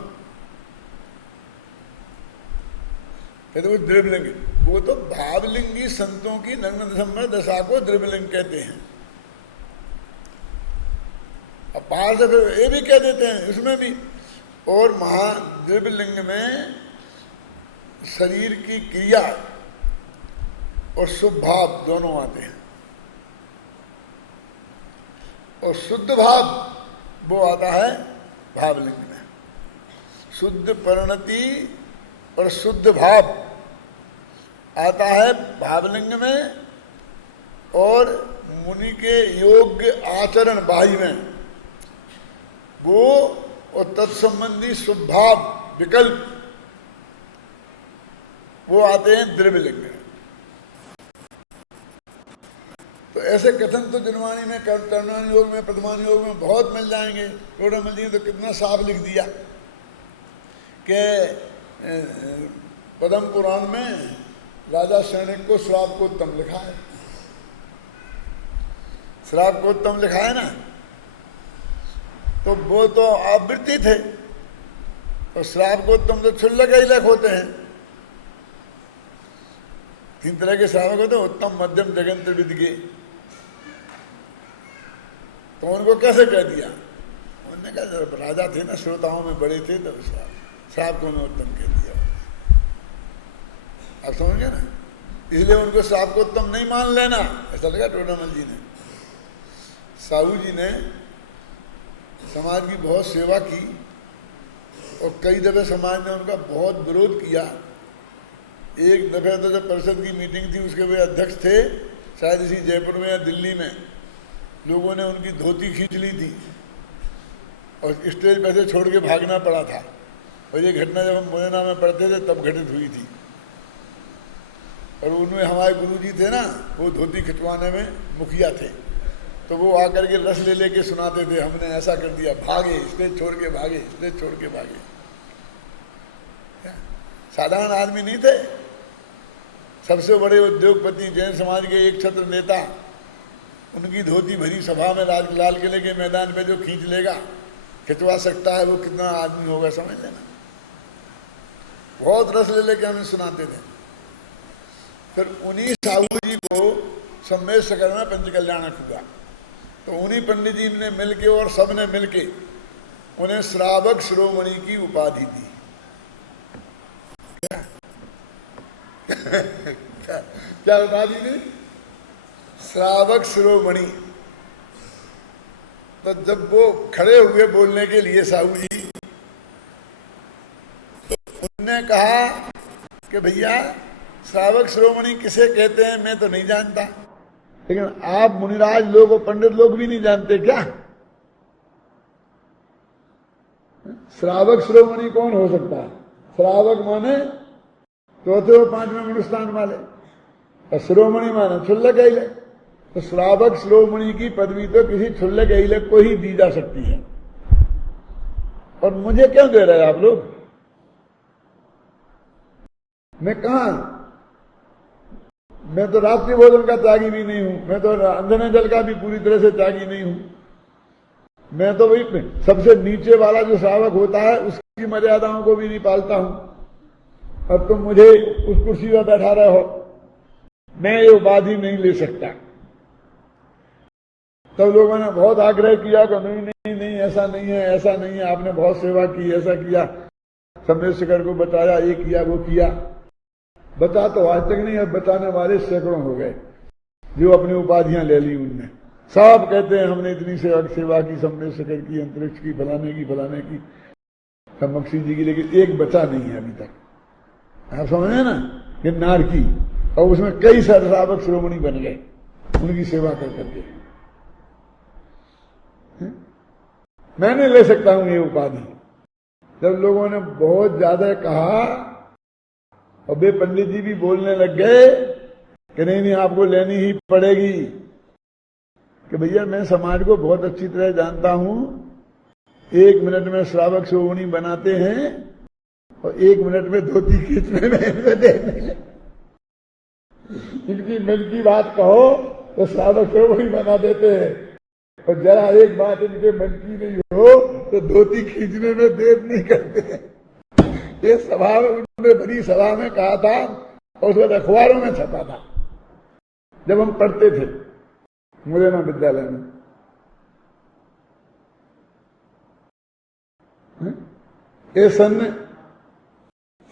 कहते वो द्रव्यलिंगी, वो तो भावलिंगी संतों की नग्न दिसंबर दशा को द्रव्यलिंग कहते हैं। अब बाहर से फिर ये भी कह देते हैं इसमें भी। और महाद्रव्य लिंग में शरीर की क्रिया और शुभ भाव दोनों आते हैं, और शुद्ध भाव वो आता है भावलिंग में। शुद्ध परिणति और शुद्ध भाव आता है भावलिंग में, और मुनि के योग्य आचरण बाह्य में वो और तत्संबंधी शुभ भाव विकल्प वो आते हैं द्रव्यलिंग में। तो ऐसे कथन तो जन्मानी में, कर्मणी योग में, प्रथमान योग में बहुत मिल जाएंगे। टोडामल जी ने तो कितना साफ लिख दिया कि पद्म पुराण में राजा सैनिक को श्राप को उत्तम लिखा है। श्राप को उत्तम लिखा है ना, तो वो तो आवृत्ति थे, तो श्राप को उत्तम तो क्षुल्लक ही लेख होते हैं। 3 तरह के श्रावक होते हैं, उत्तम, मध्यम, जगन, त्रिविध। तो उनको कैसे कह दिया? उन्होंने कहा जब राजा थे ना, श्रोताओं में बड़े थे, तो श्राप को उन्हें उत्तम कह दिया। आप समझ गए ना, इसलिए उनको श्राप को उत्तम नहीं मान लेना, ऐसा लगा टोडामल जी ने। साहू जी ने समाज की बहुत सेवा की, और कई दफे समाज ने उनका बहुत विरोध किया। एक दफे तो जब परिषद की मीटिंग थी, उसके वे अध्यक्ष थे, शायद इसी जयपुर में या दिल्ली में, लोगों ने उनकी धोती खींच ली थी और स्टेज पर से छोड़ के भागना पड़ा था। और ये घटना जब हम मुरैना में पढ़ते थे तब घटित हुई थी। और उनमें हमारे गुरुजी थे ना, वो धोती खिंचवाने में मुखिया थे, तो वो आकर के रस ले लेके सुनाते थे, हमने ऐसा कर दिया, भागे, स्टेज छोड़ के भागे, स्टेज छोड़ के भागे। साधारण आदमी नहीं थे, सबसे बड़े उद्योगपति, जैन समाज के एक छत्र नेता, उनकी धोती भरी सभा में लाल किले के मैदान पे जो खींच लेगा, खिंचवा सकता है, वो कितना आदमी होगा समझ लेना। बहुत रस ले लेके हमें सुनाते थे। फिर उन्हीं साहू जी को सम्मेद सकल में पंचकल्याणक हुआ, तो उन्हीं पंडित जी ने मिलके और सब ने मिलके उन्हें श्रावक शिरोमणि की उपाधि दी। क्या उपाधि दी? श्रावक शिरोमणि। तो जब वो खड़े हुए बोलने के लिए साहू जी, तो उन्होंने कहा कि भैया श्रावक शिरोमणि किसे कहते हैं मैं तो नहीं जानता, लेकिन आप मुनिराज लोग और पंडित लोग भी नहीं जानते क्या? श्रावक शिरोमणि कौन हो सकता है? श्रावक माने चौथे और 5वें गुणस्थान वाले, और शिरोमणि माने क्षुल्लक ऐलक। तो श्रावक शिरोमणि की पदवी तो किसी क्षुल्लक ऐलक को ही दी जा सकती है, और मुझे क्यों दे रहे आप लोग? मैं कहा, मैं तो रात्रि भोजन का त्यागी भी नहीं हूं, मैं तो अंधने जल का भी पूरी तरह से त्यागी नहीं हूं। मैं तो भाई सबसे नीचे वाला जो श्रावक होता है उसकी मर्यादाओं को भी नहीं पालता हूं, और तुम मुझे उस कुर्सी पर बैठा रहे हो, मैं ये उपाधि नहीं ले सकता। तब लोगों ने बहुत आग्रह किया कि नहीं नहीं नहीं, ऐसा नहीं है, ऐसा नहीं है, आपने बहुत सेवा की, ऐसा किया, सम्मेद शिखर को बताया, ये किया, वो किया। बता तो आज तक नहीं, अब बताने वाले सैकड़ों हो गए जो अपनी उपाधियां ले ली उनने। सब कहते हैं हमने इतनी सेवा की, सम्मेद शिखर की, अंतरिक्ष की, फलाने की, मक्सी जी की, लेकिन एक बचा नहीं है अभी तक। आप समझे ना, गिरनार की, और उसमें कई श्रावक शिरोमणि बन गए उनकी सेवा कर करके। मैं नहीं ले सकता हूं ये उपाधि। जब लोगों ने बहुत ज्यादा कहा और वे पंडित जी भी बोलने लग गए कि नहीं नहीं आपको लेनी ही पड़ेगी, कि भैया मैं समाज को बहुत अच्छी तरह जानता हूं, 1 मिनट में श्रावक शिरोमणि बनाते हैं और 1 मिनट में धोती खींचने में इनकी मन की बात कहो तो श्रावक शिरोमणि बना देते हैं, और जरा एक बात इनके मन की नहीं हो तो धोती खींचने में देर नहीं करते। ये सभा में उन्होंने बड़ी सभा में कहा था, और उस वक्त अखबारों में छपा था जब हम पढ़ते थे मुरैना विद्यालय में। ये सन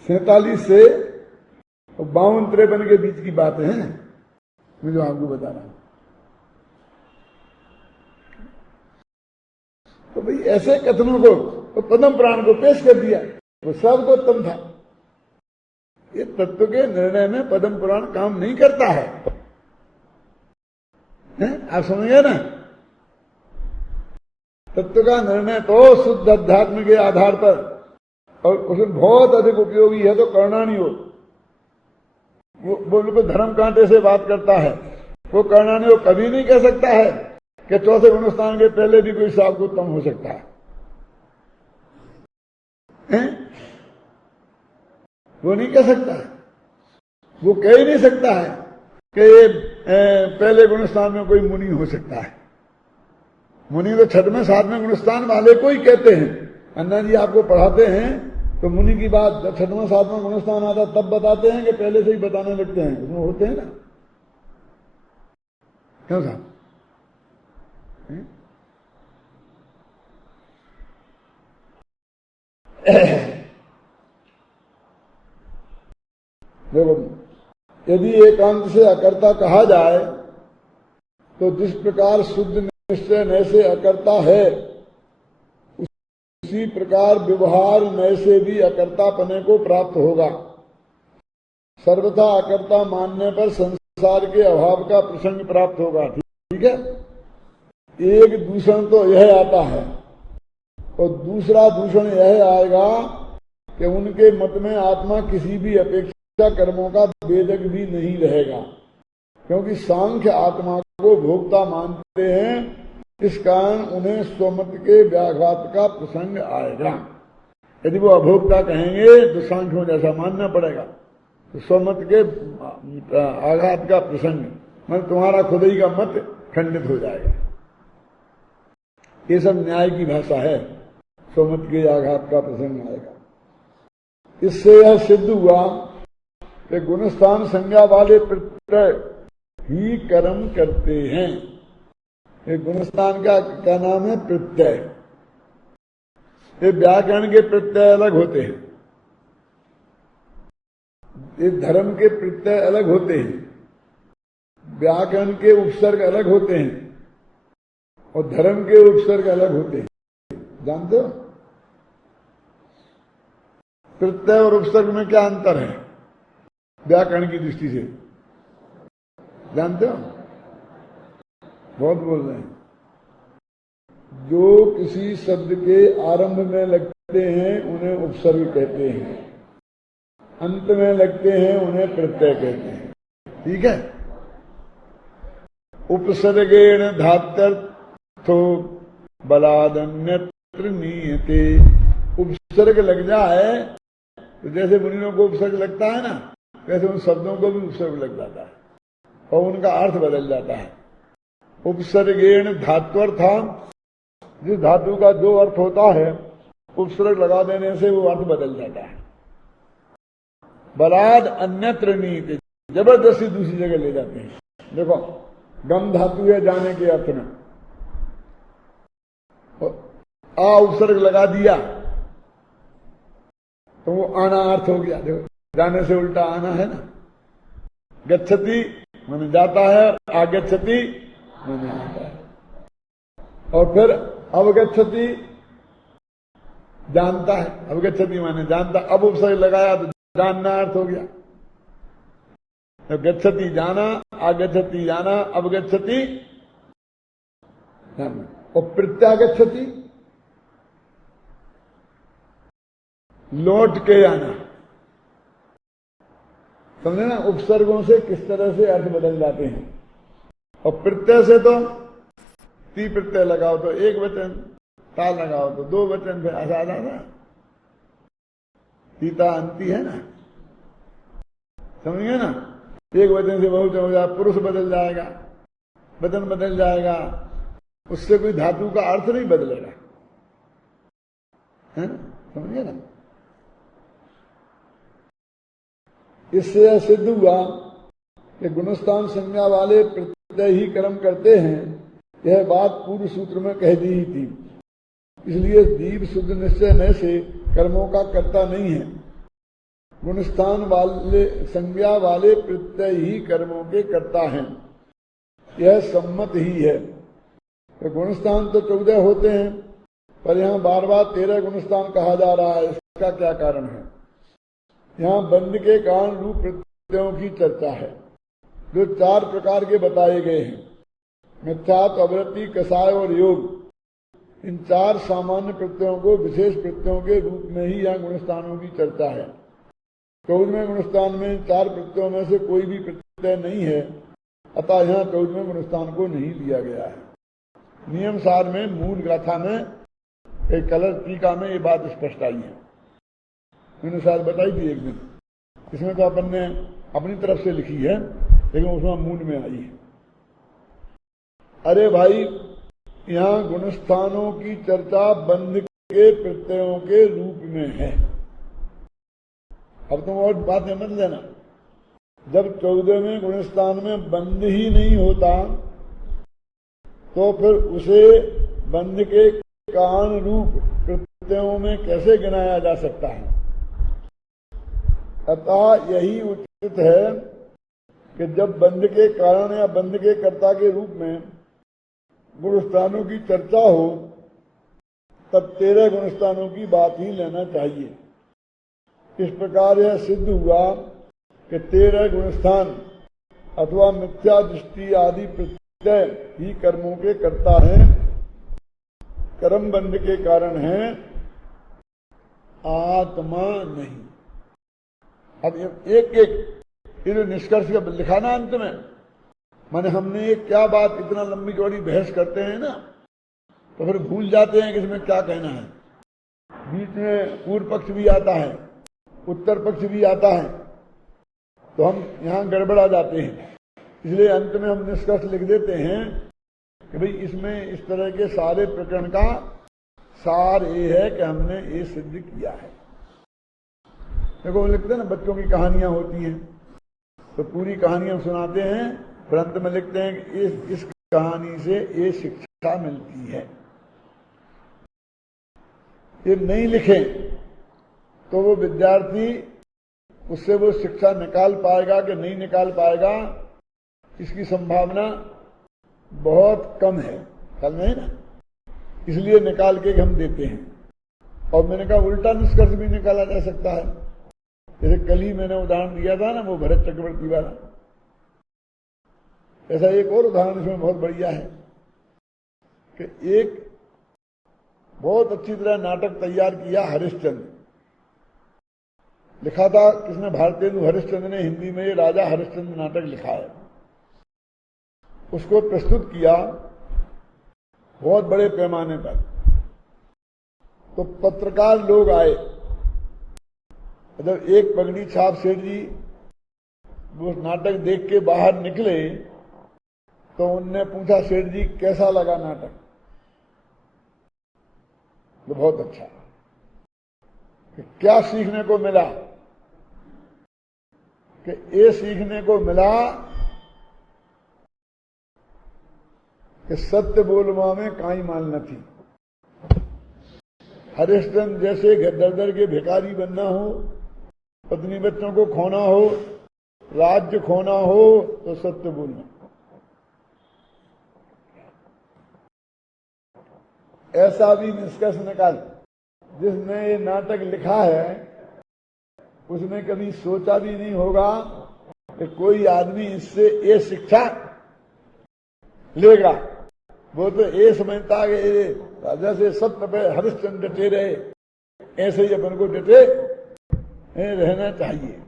47 से 52-53 के बीच की बात है, मैं जो आपको बता रहा हूं। तो भाई ऐसे कथनों को तो पद्म पुराण को पेश कर दिया, वो सर्वोत्तम था। ये तत्व के निर्णय में पद्म पुराण काम नहीं करता है, आप समझिए ना। तत्व का निर्णय तो शुद्ध अध्यात्म के आधार पर, और उसमें बहुत अधिक उपयोगी है तो कर्णानी हो, वो बिल्कुल धर्म कांटे से बात करता है। वो कर्णानी हो कभी नहीं कह सकता है कि चौथे गुणस्थान के पहले भी कोई शाब्दोत्तम हो सकता है, वो नहीं कह सकता है। वो कह ही नहीं सकता है कि ये पहले गुणस्थान में कोई मुनि हो सकता है। मुनि तो 6वें 7वें गुणस्थान वाले को ही कहते हैं। अन्ना जी आपको पढ़ाते हैं तो मुनि की बात जब 6वां 7वां गुणस्थान आता तब बताते हैं कि पहले से ही बताने लगते हैं, उसमें होते हैं ना, क्यों साहब? देखो, यदि एकांत से अकर्ता कहा जाए तो जिस प्रकार शुद्ध निश्चय नय से अकर्ता है, उसी प्रकार व्यवहार नय से भी अकर्तापने को प्राप्त होगा। सर्वथा अकर्ता मानने पर संसार के अभाव का प्रसंग प्राप्त होगा। ठीक है, एक दूषण तो यह आता है और दूसरा दूषण यह आएगा कि उनके मत में आत्मा किसी भी अपेक्षा कर्मों का वेदक भी नहीं रहेगा, क्योंकि सांख्य आत्मा को भोक्ता मानते हैं। इस कारण उन्हें स्वमत के व्याघात का प्रसंग आएगा। यदि वो अभोक्ता कहेंगे तो सांख्यों जैसा मानना पड़ेगा, तो स्वमत के आघात का प्रसंग, मतलब तुम्हारा खुद ही का मत खंडित हो जाएगा। ये सब न्याय की भाषा है, स्वमत के आघात का प्रसंग आएगा। इससे यह सिद्ध हुआ कि गुणस्थान संज्ञा वाले प्रत्यय ही कर्म करते हैं। ये गुणस्थान का क्या नाम है? प्रत्यय। ये व्याकरण के प्रत्यय अलग होते हैं, ये धर्म के प्रत्यय अलग होते हैं, व्याकरण के उपसर्ग अलग होते हैं और धर्म के उपसर्ग अलग होते हैं। जानते हो प्रत्यय और उपसर्ग में क्या अंतर है व्याकरण की दृष्टि से? जानते हो? बहुत बोल रहे हैं। जो किसी शब्द के आरंभ में लगते हैं उन्हें उपसर्ग कहते हैं, अंत में लगते हैं उन्हें प्रत्यय कहते हैं। ठीक है, उपसर्गेण धात्यर्थो बलादन्यत्र नीयते। उपसर्ग लग जाए तो जैसे मुनियों को उपसर्ग लगता है ना, वैसे उन शब्दों को भी उपसर्ग लग जाता है और उनका अर्थ बदल जाता है। उपसर्गेण धात्वर्था, जिस धातु का जो अर्थ होता है उपसर्ग लगा देने से वो अर्थ बदल जाता है। बलाद अन्यत्र नीयते, जबरदस्ती दूसरी जगह ले जाते हैं। देखो, गम धातु है जाने के अर्थ में, आ उपसर्ग लगा दिया तो वो आना अर्थ हो गया। देखो, जाने से उल्टा आना है ना। गच्छति माने जाता है, आगच्छति माने आता है, और फिर अवगच्छति जानता है, अवगच्छति माने जानता। अब उपसर्ग लगाया तो जानना अर्थ हो गया। तो गच्छति जाना, आगच्छति जाना, अवगच्छति जानना, और प्रत्यागच्छति लौट के आना। समझे ना, उपसर्गों से किस तरह से अर्थ बदल जाते हैं। और प्रत्यय से तो ती प्रत्यय लगाओ तो एक वचन, ता लगाओ तो दो वचन, फिर आसाद आना सीता अंती है ना, समझिए ना। एक वचन से बहुवचन हो जाए, पुरुष बदल जाएगा, वचन बदल जाएगा, उससे कोई धातु का अर्थ नहीं बदलेगा, है ना, समझिए ना। इससे यह सिद्ध हुआ कि गुणस्थान संज्ञा वाले प्रत्यय ही कर्म करते हैं। यह बात पूर्व सूत्र में कह दी ही थी। इसलिए जीव शुद्ध निश्चय न से कर्मों का कर्ता नहीं है। गुणस्थान वाले संज्ञा वाले प्रत्यय ही कर्मों के कर्ता हैं, यह सम्मत ही है। तो गुणस्थान तो 14 होते हैं, पर यहाँ बार बार 13 गुणस्थान कहा जा रहा है। इसका क्या कारण है? यहाँ बंध के कारण रूप प्रत्ययों की चर्चा है, जो 4 प्रकार के बताए गए हैं। मिथ्यात्व, अवृत्ति, कसाय और योग। इन 4 सामान्य प्रत्ययों को विशेष प्रत्ययों के रूप में ही यहाँ गुणस्थानों की चर्चा है। 14वें गुणस्थान में 4 प्रत्ययों में से कोई भी प्रत्यय नहीं है, अतः यहाँ 14वें गुणस्थान को नहीं दिया गया है। नियम सार में मूल गाथा में एक कलर टीका में ये बात स्पष्ट आई है। मैंने शायद बताई थी एक दिन। इसमें तो अपन ने अपनी तरफ से लिखी है, लेकिन उसमें मूल में आई है। अरे भाई, यहाँ गुणस्थानों की चर्चा बंध के प्रत्ययों के रूप में है। अब तुम और बातें मत लेना। जब 14वें गुणस्थान में बंध ही नहीं होता, तो फिर उसे बंध के कारण रूप प्रत्ययों में कैसे गिनाया जा सकता है? अतः यही उचित है कि जब बंध के कारण या बंध के कर्ता के रूप में गुणस्थानों की चर्चा हो, तब 13 गुणस्थानों की बात ही लेना चाहिए। इस प्रकार यह सिद्ध हुआ कि 13 गुणस्थान अथवा मिथ्या दृष्टि आदि प्रत्यय ही कर्मों के कर्ता हैं, कर्म बंध के कारण हैं, आत्मा नहीं। अब एक एक ये जो निष्कर्ष लिखा ना अंत में, माने हमने ये क्या बात इतना लंबी चौड़ी बहस करते हैं ना, तो फिर भूल जाते हैं कि इसमें क्या कहना है। बीच में पूर्व पक्ष भी आता है, उत्तर पक्ष भी आता है, तो हम यहाँ गड़बड़ा जाते हैं। इसलिए अंत में हम निष्कर्ष लिख देते हैं कि भाई इसमें इस तरह के सारे प्रकरण का सार ये है कि हमने ये सिद्ध किया है। देखो लिखते हैं ना, बच्चों की कहानियां होती हैं, तो पूरी कहानी हम सुनाते हैं, फिर अंत में लिखते हैं कि इस कहानी से ये शिक्षा मिलती है। ये नहीं लिखें तो वो विद्यार्थी उससे वो शिक्षा निकाल पाएगा कि नहीं निकाल पाएगा, इसकी संभावना बहुत कम है। कल नहीं ना, इसलिए निकाल के हम देते हैं। और मैंने कहा उल्टा निष्कर्ष भी निकाला जा सकता है। जैसे कल ही मैंने उदाहरण दिया था ना, वो भरत चक्रवर्ती वाला, ऐसा एक और उदाहरण इसमें बहुत बढ़िया है कि एक बहुत अच्छी तरह नाटक तैयार किया हरिश्चंद्र। लिखा था किसने? भारतेंदु हरिश्चंद्र ने हिंदी में ये राजा हरिश्चंद्र नाटक लिखा है। उसको प्रस्तुत किया बहुत बड़े पैमाने पर। तो पत्रकार लोग आए। जब एक पगड़ी छाप सेठ जी वो नाटक देख के बाहर निकले, तो उनने पूछा, सेठ जी कैसा लगा नाटक? तो बहुत अच्छा। कि क्या सीखने को मिला? कि ये सीखने को मिला कि सत्य बोलवा में काई माल न थी। हरिश्चंद्र जैसे दर दर के भिखारी बनना हो, पत्नी बच्चों को खोना हो, राज्य खोना हो, तो सत्य बोलना। ऐसा भी निष्कर्ष निकाल। जिसने ये नाटक लिखा है उसने कभी सोचा भी नहीं होगा कि कोई आदमी इससे ये शिक्षा लेगा। वो तो ये समझता कि राजा से सत्य पे हरिश्चंद्र डटे रहे, ऐसे ही अपन को डटे रहना चाहिए।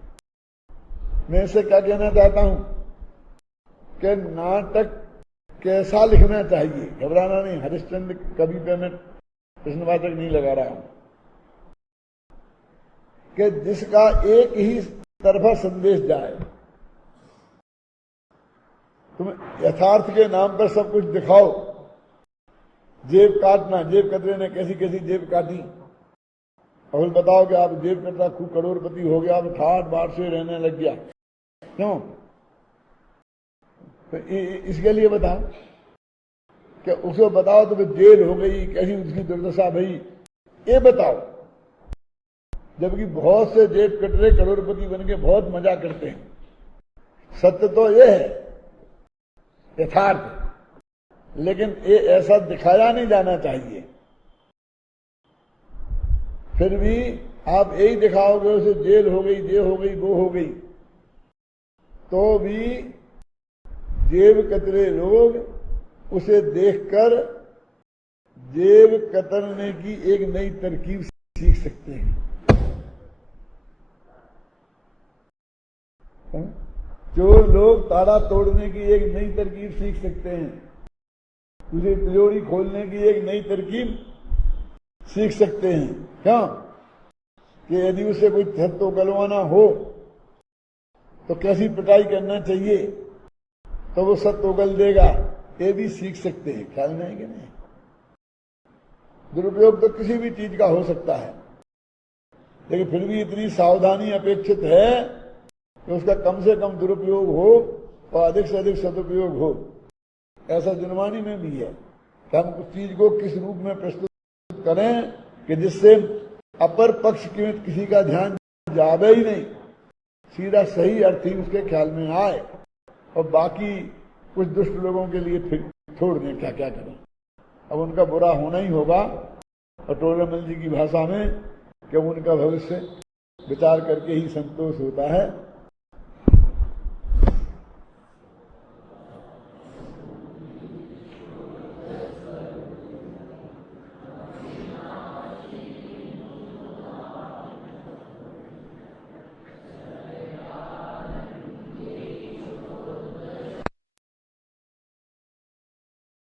मैं इससे क्या कहना चाहता हूं कि नाटक कैसा लिखना चाहिए, घबराना नहीं। हरिश्चंद्र कवि पे मैं प्रश्नवाचक नहीं लगा रहा हूं कि जिसका एक ही तरफा संदेश जाए। तुम यथार्थ के नाम पर सब कुछ दिखाओ, जेब काटना, जेब कतरे ने कैसी कैसी जेब काटी, और बताओ कि आप जेब कतरा खूब करोड़पति हो गया, आप ठाट बाट से रहने लग गया। क्यों? तो इसके लिए बताओ। कि उसे बताओ तो जेल हो गई, कैसी उसकी दुर्दशा भई, ये बताओ। जबकि बहुत से जेब कटरे करोड़पति बन के बहुत मजा करते हैं। सत्य तो ये है, यथार्थ, लेकिन ये ऐसा दिखाया नहीं जाना चाहिए। फिर भी आप यही दिखाओगे उसे जेल हो गई, ये हो गई, वो हो गई, तो भी जेब कतरे लोग उसे देखकर जेब कतरने की एक नई तरकीब सीख सकते हैं। चोर लोग ताला तोड़ने की एक नई तरकीब सीख सकते हैं, उसे तिजोरी खोलने की एक नई तरकीब सीख सकते हैं। क्या कि यदि उसे कोई छत तो गलवाना हो तो कैसी पिटाई करना चाहिए तो वो सब तो गल देगा, ये भी सीख सकते हैं। ख्याल नहीं कि नहीं? दुरुपयोग तो किसी भी चीज का हो सकता है, लेकिन फिर भी इतनी सावधानी अपेक्षित है कि उसका कम से कम दुरुपयोग हो और अधिक से अधिक सदुपयोग हो। ऐसा जुर्मानी में भी है कि हम उस चीज को किस रूप में प्रस्तुत करें कि जिससे अपर पक्ष की किसी का ध्यान जावे ही नहीं, सीधा सही अर्थ ही उसके ख्याल में आए, और बाकी कुछ दुष्ट लोगों के लिए फिर छोड़ दें, क्या क्या करें। अब उनका बुरा होना ही होगा, और टोलरमल जी की भाषा में कि उनका भविष्य विचार करके ही संतोष होता है।